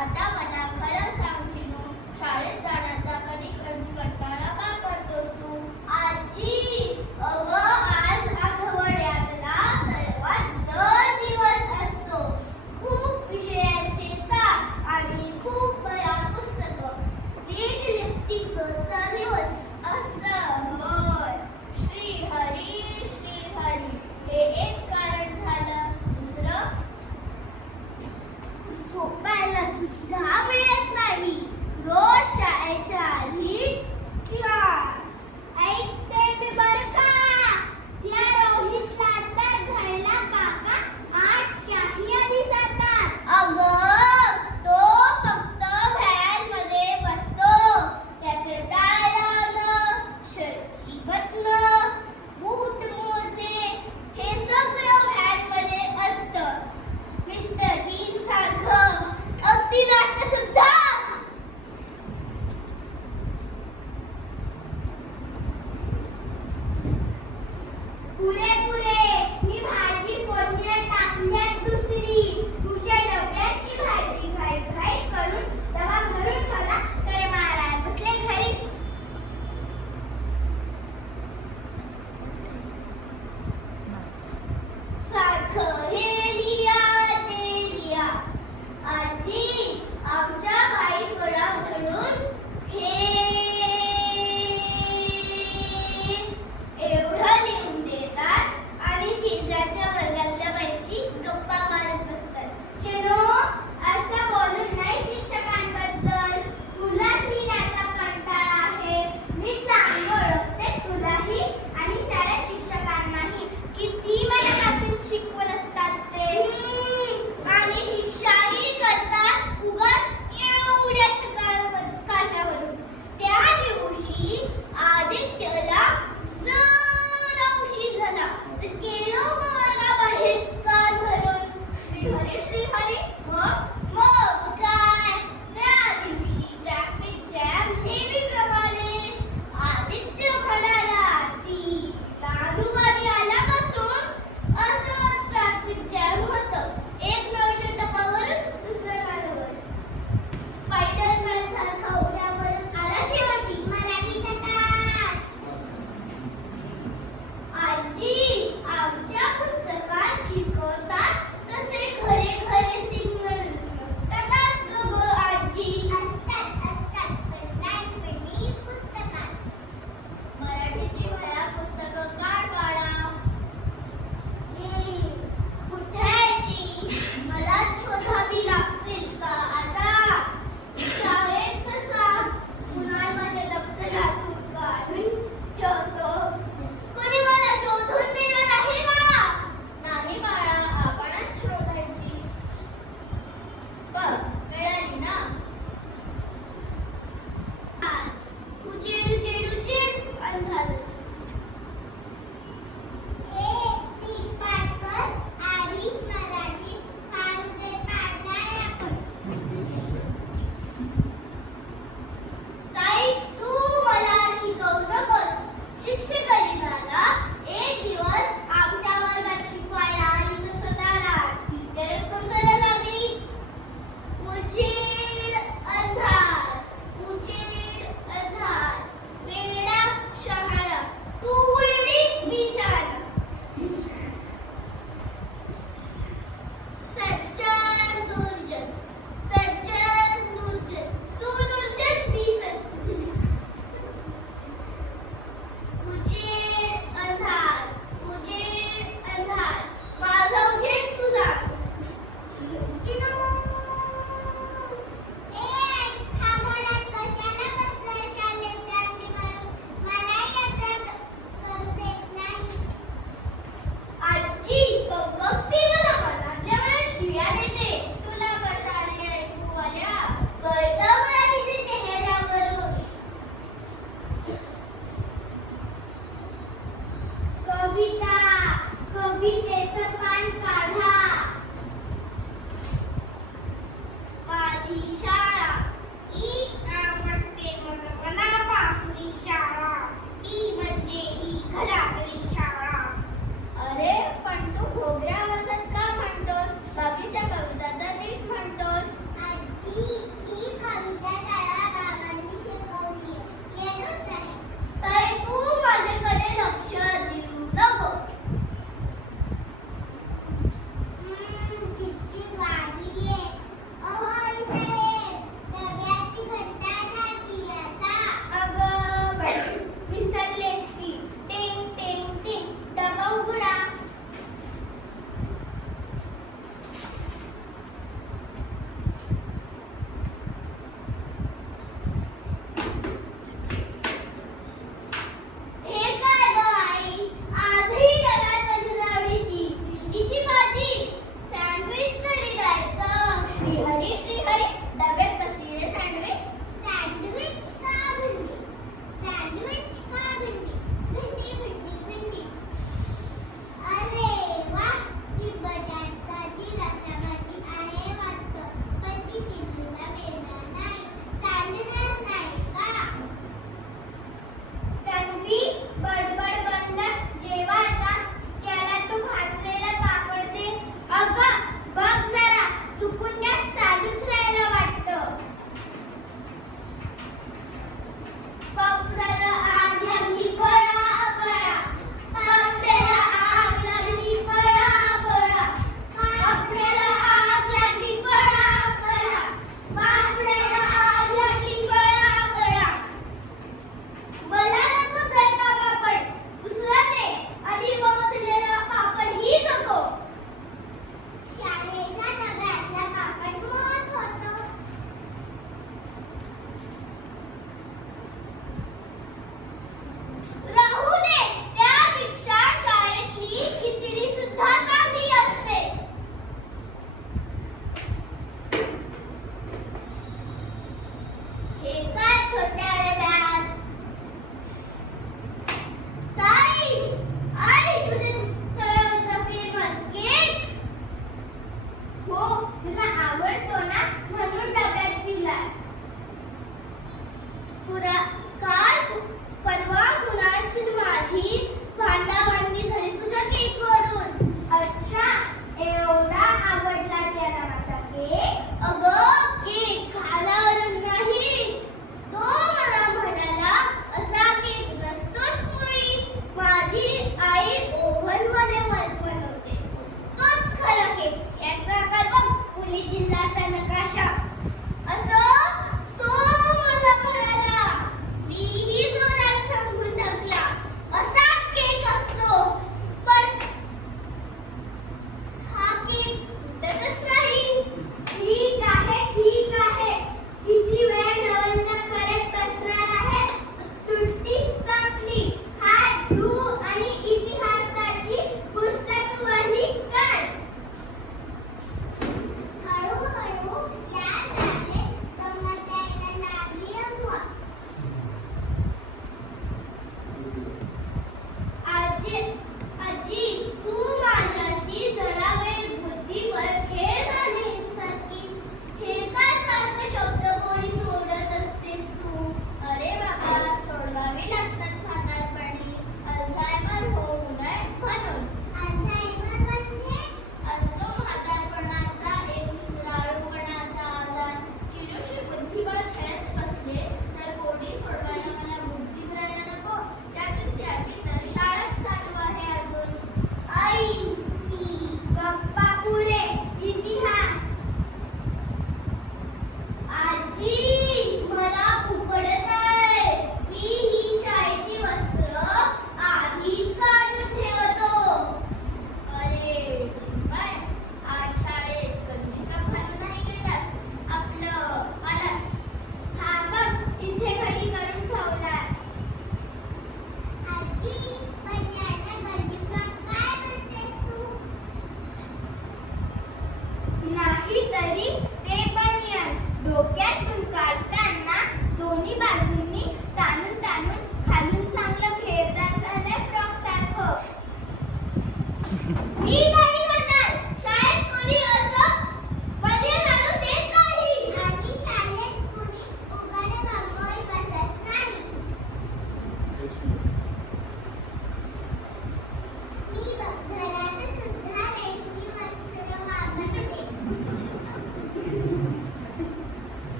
आता मला खरं सांग चिनू, शाळेत जाण्याचा कधी कधी कंटाळा का करतोस तू? आजी, अगं आज आठवड्यातला सर्वात जड दिवस असतो. खूप विषयाचे तास आणि खूप भया पुस्तकं. वेट लिफ्टिंगचा दिवस. असं होय. श्रीहरी श्रीहरी हे एक कारण झालं. दुसरं? झोपायला सुद्धा मिळत नाही. रोज शाळेच्या आवडतो ना म्हणून डब्यात दिलाय. काल परवा कुणाची माझी भांडाभांडी झाली तुझ्या केकवरून. अच्छा, एवढा आवडला त्याला माझा केक? अगं केक खाण्यावरून नाही, तो मला म्हणाला असा केक नसतोच मुळी. माझी आई ओव्हन मध्ये बनवते तोच खरा केक. याचा आकार बघ, पुणे जिल्ह्याचा नकाशा. असं तो मला म्हणाला. मीही जोरात सांगून टाकला असाच केक असतो, पण हा केक फुटतच नाही. ठीक आहे, ठीक आहे. किती वेळ नवंदा करत बसणार आहे? सुट्टी संपली. हात धु आणि इतिहासाची पुस्तक वही काढ. हळूहळू या झाले गंमत यायला लागली अम्मा. आजी तू माझ्याशी जरा वेळ बुद्धीवर खेळ घालीसारखी. हे काय सारखं शब्दकोळी सोडत असतेस तू? अरे बाबा, सोडवावी लागतात म्हातारपणी. अल्झायमर होऊ नये म्हणून. अल्झायमर म्हणजे? असतो म्हातारपणाचा एक विसराळूपणाचा आजार. चिलूशी बुद्धीवर खेळत बसले तर कोणी सोडवायला मला बुद्धी करायला नको. त्यातून त्याची तर शाळाच चालू आहे अजून. आई गप्पा पुरे. इतिहास. आजी मला उकडत आहे. मी ही शाळेची वस्त्र आधीच काढून ठेवतो. अरे चिन्मय, आज शाळेत कधी फ्रॉक घालून नाही गेलास? आपलं आलास. हा बघ, इथे घडी करून ठेवलाय. आजी पण याला गंजी फ्रॉक काय म्हणतेस तू? नाही तरी ते बनियन. डोक्यात